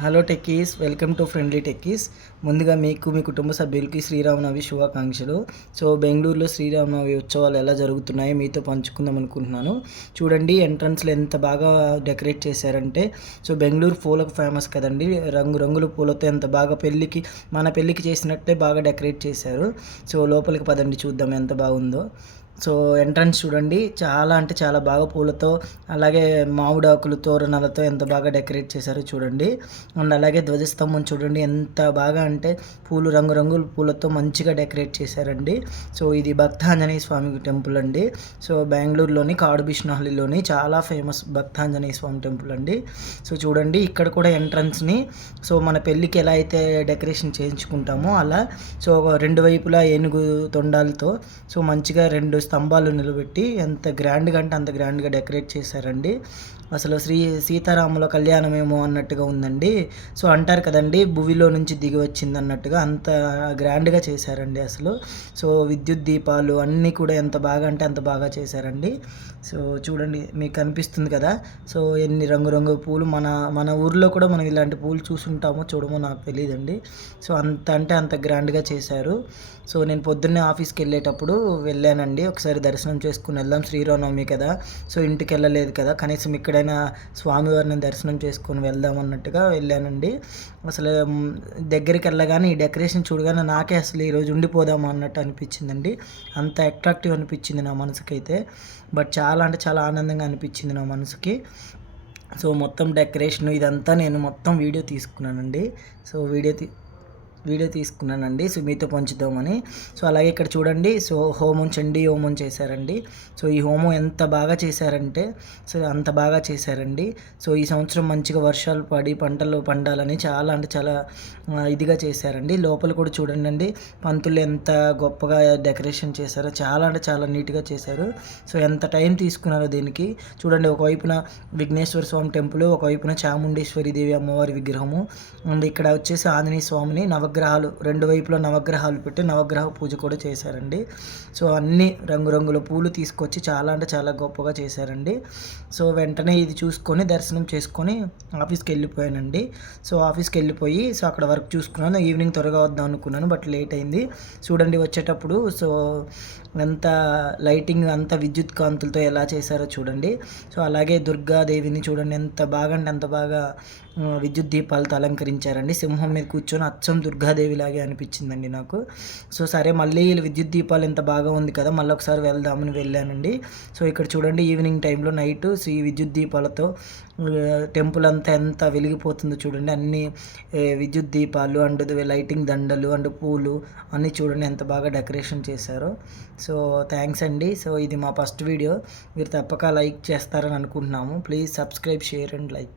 Hello techies, welcome to friendly techies. ముందుగా మీకు మీ కుటుంబ సభ్యులకి శ్రీరామనవమి శుభాకాంక్షలు. సో బెంగళూరులో శ్రీరామనవమి ఉత్సవాలు ఎలా జరుగుతున్నాయో మీతో పంచుకుందాం అనుకుంటున్నాను. చూడండి, ఎంట్రన్స్లో ఎంత బాగా డెకరేట్ చేశారంటే, సో బెంగళూరు పూలకు ఫేమస్ కదండి. రంగురంగుల పూలతో ఎంత బాగా మన పెళ్ళికి చేసినట్టే బాగా డెకరేట్ చేశారు. సో లోపలికి పదండి, చూద్దాం ఎంత బాగుందో. సో ఎంట్రన్స్ చూడండి, చాలా అంటే చాలా బాగా పూలతో, అలాగే మామిడాకులు తోరణాలతో ఎంత బాగా డెకరేట్ చేశారో చూడండి. అండ్ అలాగే ధ్వజస్తంభం చూడండి, ఎంత బాగా అంటే రంగురంగుల పూలతో మంచిగా డెకరేట్ చేశారండి. సో ఇది భక్తాంజనేయ స్వామి టెంపుల్ అండి. సో బెంగళూరులోని కాడుబిష్నహల్లిలోని చాలా ఫేమస్ భక్తాంజనేయ స్వామి టెంపుల్ అండి. సో చూడండి, ఇక్కడ కూడా ఎంట్రన్స్ని సో మన పెళ్ళికి ఎలా అయితే డెకరేషన్ చేయించుకుంటామో అలా, సో రెండు వైపులా ఏనుగు తొండాలతో సో మంచిగా రెండు స్తంభాలు నిలబెట్టి ఎంత గ్రాండ్గా అంటే అంత గ్రాండ్గా డెకరేట్ చేశారండి. అసలు సీతారాముల కళ్యాణమేమో అన్నట్టుగా ఉందండి. సో అంటారు కదండి, భువిలో నుంచి దిగి వచ్చింది అన్నట్టుగా అంత గ్రాండ్గా చేశారండి అసలు. సో విద్యుత్ దీపాలు అన్నీ కూడా ఎంత బాగా అంటే అంత బాగా చేశారండి. సో చూడండి, మీకు కనిపిస్తుంది కదా. సో ఎన్ని రంగురంగు పూలు, మన ఊర్లో కూడా మనం ఇలాంటి పూలు చూసుంటామో చూడమో నాకు తెలియదండి. సో అంత అంటే అంత గ్రాండ్గా చేశారు. సో నేను పొద్దున్నే ఆఫీస్కి వెళ్ళేటప్పుడు వెళ్ళానండి. ఒకసారి దర్శనం చేసుకుని వెళ్దాం, శ్రీరామనవమి కదా, సో ఇంటికి వెళ్ళలేదు కదా, కనీసం ఇక్కడైనా స్వామివారిని దర్శనం చేసుకొని వెళ్దాం అన్నట్టుగా వెళ్ళానండి. అసలు దగ్గరికి వెళ్ళగానే ఈ డెకరేషన్ చూడగానే నాకే అసలు ఈరోజు ఉండిపోదామా అన్నట్టు అనిపించిందండి. అంత అట్రాక్టివ్ అనిపించింది నా మనసుకైతే. బట్ చాలా అంటే చాలా ఆనందంగా అనిపించింది నా మనసుకి. సో మొత్తం డెకరేషన్ ఇదంతా నేను మొత్తం వీడియో తీసుకున్నానండి. సో వీడియో తీసుకున్నానండి, సో మీతో పంచుదామని. సో అలాగే ఇక్కడ చూడండి, సో చండీ హోమం చేశారండి. సో ఈ హోమం ఎంత బాగా చేశారంటే, సో అంత బాగా చేశారండి. సో ఈ సంవత్సరం మంచిగా వర్షాలు పడి పంటలు పండాలని చాలా అంటే చాలా ఇదిగా చేశారండి. లోపల కూడా చూడండి, పంతులు ఎంత గొప్పగా డెకరేషన్ చేశారో, చాలా అంటే చాలా నీట్గా చేశారు. సో ఎంత టైం తీసుకున్నారో దీనికి చూడండి. ఒకవైపున విఘ్నేశ్వర స్వామి టెంపుల్, ఒకవైపున చాముండేశ్వరి దేవి అమ్మవారి విగ్రహము, అండ్ ఇక్కడ వచ్చేసి ఆంజనేయ స్వామిని నవగ్రహాలు రెండు వైపులో నవగ్రహాలు పెట్టి నవగ్రహ పూజ కూడా చేశారండి. సో అన్ని రంగురంగుల పూలు తీసుకొచ్చి చాలా అంటే చాలా గొప్పగా చేశారండి. సో వెంటనే ఇది చూసుకొని దర్శనం చేసుకొని ఆఫీస్కి వెళ్ళిపోయానండి. సో ఆఫీస్కి వెళ్ళిపోయి సో అక్కడ వర్క్ చూసుకున్నాను. ఈవినింగ్ త్వరగా వద్దాం అనుకున్నాను, బట్ లేట్ అయింది. చూడండి వచ్చేటప్పుడు సో ఎంత లైటింగ్, అంత విద్యుత్ కాంతులతో ఎలా చేశారో చూడండి. సో అలాగే దుర్గాదేవిని చూడండి, ఎంత బాగా అంటే అంత బాగా విద్యుత్ దీపాలతో అలంకరించారండి. సింహం మీద కూర్చొని అచ్చం దుర్గాదేవిలాగే అనిపించిందండి నాకు. సో సరే, మళ్ళీ విద్యుత్ దీపాలు ఎంత బాగా ఉంది కదా, మళ్ళీ ఒకసారి వెళ్దామని వెళ్ళానండి. సో ఇక్కడ చూడండి, ఈవినింగ్ టైంలో నైట్ ఈ విద్యుత్ దీపాలతో టెంపుల్ అంతా ఎంత వెలిగిపోతుందో చూడండి. అన్ని విద్యుత్ దీపాలు అండ్ లైటింగ్ దండలు అండ్ పూలు అన్నీ చూడండి ఎంత బాగా డెకరేషన్ చేశారో. సో థ్యాంక్స్ అండి. సో ఇది మా ఫస్ట్ వీడియో, మీరు తప్పక లైక్ చేస్తారని అనుకుంటున్నాము. Please subscribe, share and like.